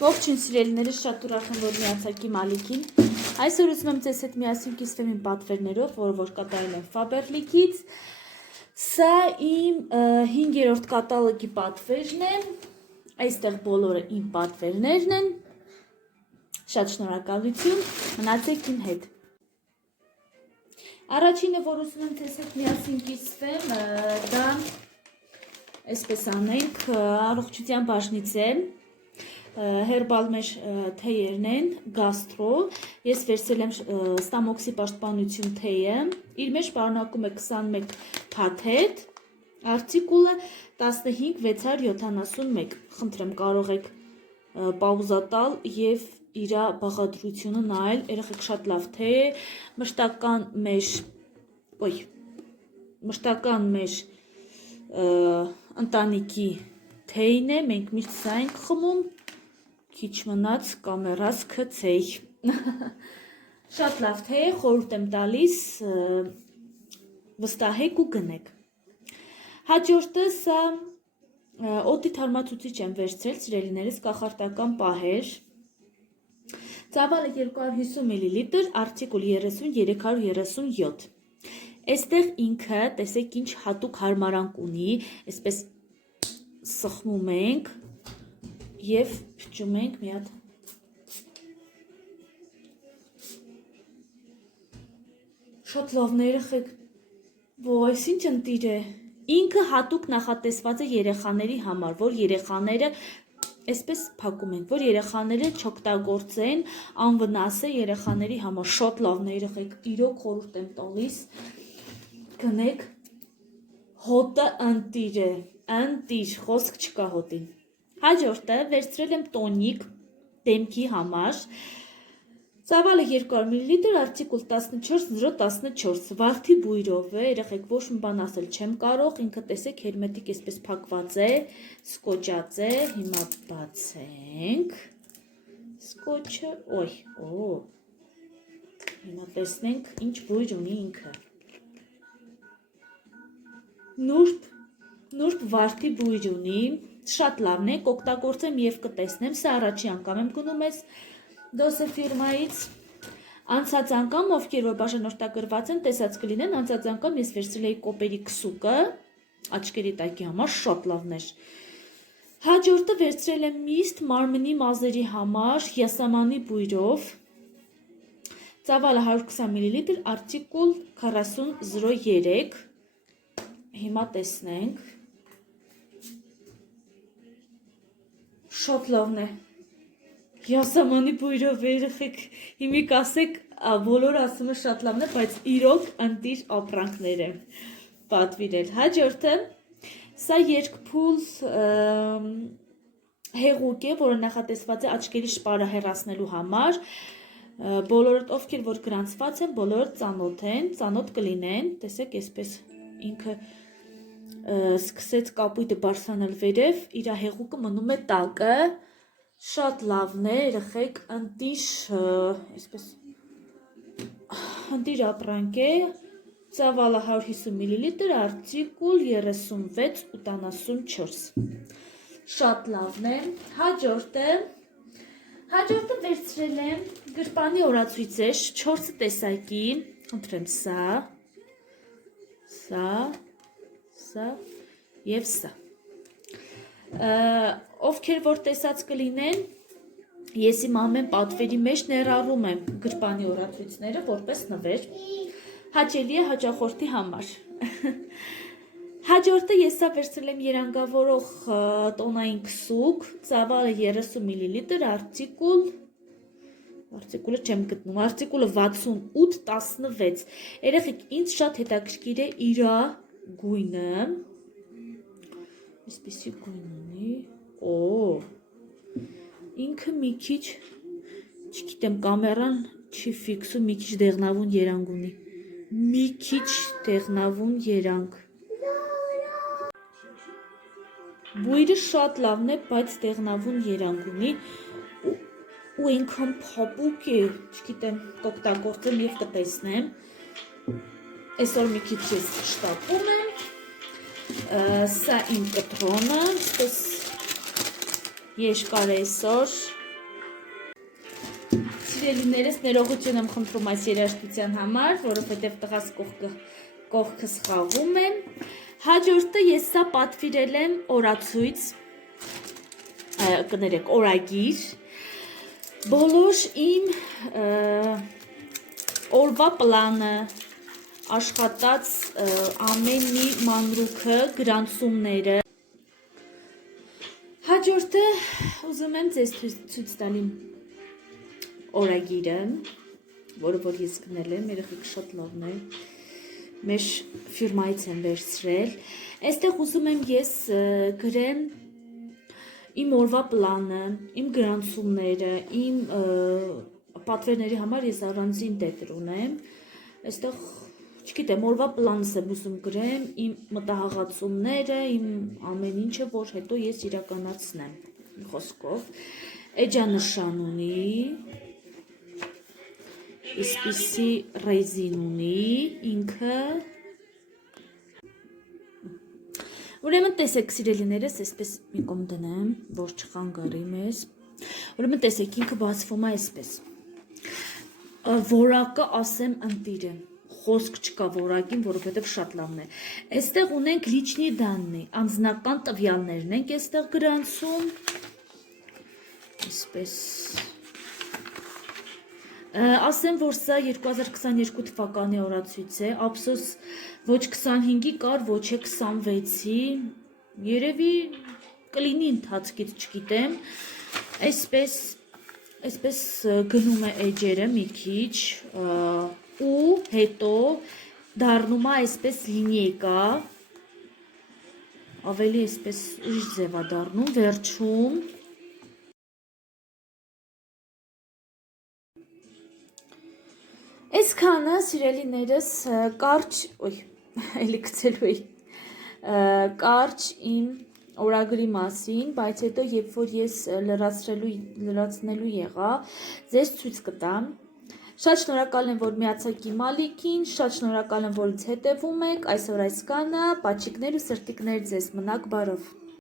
Ողջույն սիրելիներս, շատ ուրախ եմ, որ միացաք իմ ալիքին։ Այսօր ուզում եմ ձեզ հետ միասին կիսվեմ իմ պատվերներով, որ կատարել եմ Faberlic-ից։ Սա իմ 5-րդ կատալոգի պատվերն է։ Այստեղ բոլորը իմ պատվերներն են։ Շատ շնորհակալություն, մնացեք իմ հետ։ Առաջինը, որ ուզում եմ ձեզ հետ միասին կիսվեմ, դա այսպես անենք, առողջության բաժնից է։ Հերբալ մեր թեյերն են, գաստրո, ես վերցրել եմ ստամոքսի պաշտպանություն թեյը, իր մեջ պարունակում է 21 փաթեթ, արտիկուլը 15671, խնդրեմ կարող եք պաուզա տալ և իր բաղադրությունը նայել, երեխեք շատ լավ թեյ է, մշտական մեր ընտանիքի թեյն է, մենք միշտ սա ենք խմում, քիչ մնաց կամերաս գցեի։ Շատ լավ թեյ է, խորհուրդ եմ տալիս, վստահեք ու գնեք։ Հաջորդը սա օդի թարմացուցիչ եմ վերցրել, սիրելիներս, կախարդական պահեր։ Ծավալը 250 մլ, արտիկուլ 30-337։ Այստեղ ինքը, տեսեք ինչ հատուկ հարմարանք ունի, այսպես սխմում ենք և փչում ենք մի հատ։ Շատ լավն է, երեխեք, այս ինչ ընտիր է։ Ինքը հատուկ նախատեսված է երեխաների համար, որ երեխաները այսպես փակում են, որ երեխաները չօգտագործեն, անվնաս է երեխաների համար, շատ լավն է, երեխեք, իրոք խորհուրդ եմ տալիս, գնեք, հոտը ընտիր է, ընտիր, խոսք չկա հոտին։ Հաջորդը վերցրել եմ տոնիկ դեմքի համար, ծավալը 200 մլ, արտիկուլ 14014, վարդի բույրով է, երեխեք, ոչ մի բան ասել չեմ կարող, ինքը տեսեք հերմետիկ այսպես փակված է, սկոճած է, հիմա բացենք, սկոչը, հիմա տեսնենք ինչ բույր ունի ինքը, նուրբ վարդի բույր ունի, շատ լավն է, կօգտագործեմ և կտեսնեմ, սա առաջի անգամ եմ գնում ես դոսը ֆիրմայից, անցած անգամ, ովքեր որ բաժանորդագրված են, տեսած կլինեն, անցած անգամ ես վերցրել էի կոպերի քսուկը, աչքերի տակի համար, շատ լավն էր։ Հաջորդը վերցրել եմ միստ մարմնի մազերի համար, յասամանի բույրով, ծավալը 120 մլ, արտիկուլ 4003, հիմա տեսնենք, շատ լավն է, յասամանի բույրով երեխեք, հիմի կասեք, բոլորը ասում է շատ լավն է, բայց իրոք ընտիր ապրանքներ եմ պատվիրել։ Հաջորդը, սա երկփուլ հեղուկ է, որը նախատեսված է աչքերի շպարը հեռացնելու համար, բոլորդ ովքեր որ գրանցված են, բոլորդ ծանոթ կլինեն, տեսեք այսպես ինքը սկսեց կապույտը բարձրանալ վերև, իր հեղուկը մնում է տակը, շատ լավն է, երեխեք, ընտիր ապրանք է, ծավալը 150 մլ, արտիկուլ 3684, շատ լավն է, հաջորդը վերցրել եմ գրպանի օրացույցեր, 4 տեսակի, խնդրեմ սա և սա։ Ովքեր որ տեսած կլինեն, ես իմ ամեն պատվերի մեջ ներառում եմ գրպանի օրացույցները, որպես նվեր, հաճելի է հաճախորդի համար։ Հաջորդը ես սա վերցրել եմ երանգավորող տոնային քսուկ, ծավալը 30 մլ, արտիկուլը չեմ գտնում, արտիկուլը 6816, երեխեք, ինձ շատ հետաքրքիր է իր գույնը, այսպիսի գույն ունի, ինքը մի քիչ, չգիտեմ, կամերան չի ֆիքսում, մի քիչ դեղնավուն երանգ ունի, մի քիչ դեղնավուն երանգ, բույրը շատ լավն է, բայց դեղնավուն երանգ ունի, ու ինքան փափուկ է, չգիտեմ, կօգտագործեմ և կտեսնեմ, այսօր մի քիչ ես շտապում եմ, սա իմ կտրոնը, երկար այսօր, Սիրելիներս, ներողություն եմ խնդրում այս երաժշտության համար, որովհետև տղաս կողքս խաղում է։ Հաջորդը ես սա պատվիրել եմ օրացույց, կներեք, օրագիր, բոլոր իմ օրվա պլանը, աշխատած ամեն մի մանրուքը, գրանցումները։ Հաջորդը ուզում եմ ձեզ ցույց տալ իմ օրագիրը, որը որ ես գնել եմ, երեխեք շատ լավն է, մեր ֆիրմայից եմ վերցրել։ Այստեղ ուզում եմ ես գրեմ իմ օրվա պլանը, իմ գրանցումները, իմ պատվերների համար ես առանձին տետր ունեմ։ Այստեղ, չգիտեմ, օրվա պլանս եմ ուզում գրեմ, իմ մտահղացումները, իմ ամեն ինչը, որ հետո ես իրականացնեմ, խոսքով։ Էջանշան ունի, իսպիսի ռեզին ունի, ինքը։ Ուրեմն տեսեք սիրելիներս, այսպես մի կողմ դնեմ, որ չխանգարի մեզ։ Ուրեմն տեսեք, ինքը բացվում է այսպես։ Որակը ասեմ ընտիր է, խոսք չկա որակին, որովհետև շատ լավն է։ Այստեղ ունենք լիչնի դաննի, անձնական տվյալներն ենք այստեղ գրանցում, այսպես։ Ասեմ, որ սա 2022 թվականի օրացույց է, ափսոս ոչ 25-ի կար, ոչ է 26-ի, երևի կլինի ընթացքից, չգիտեմ, այսպես գնում է էջերը մի քիչ ու հետո դառնում է այսպես լինիեկա, ավելի այսպես ուրիշ ձև է դառնում, վերջում Այսքանը սիրելիներս կարճ, էլի գցելու էի, կարճ իմ օրագրի մասին, բայց հետո երբ որ ես լրացնելու եղա, ձեզ ցույց կտամ։ Շատ շնորհակալ եմ, որ միացաք իմ ալիքին, շատ շնորհակալ եմ, որ ինձ հետևում եք, այսօր այսքանը, պաչիկներ ու սրտիկներ ձեզ, մնաք բարով։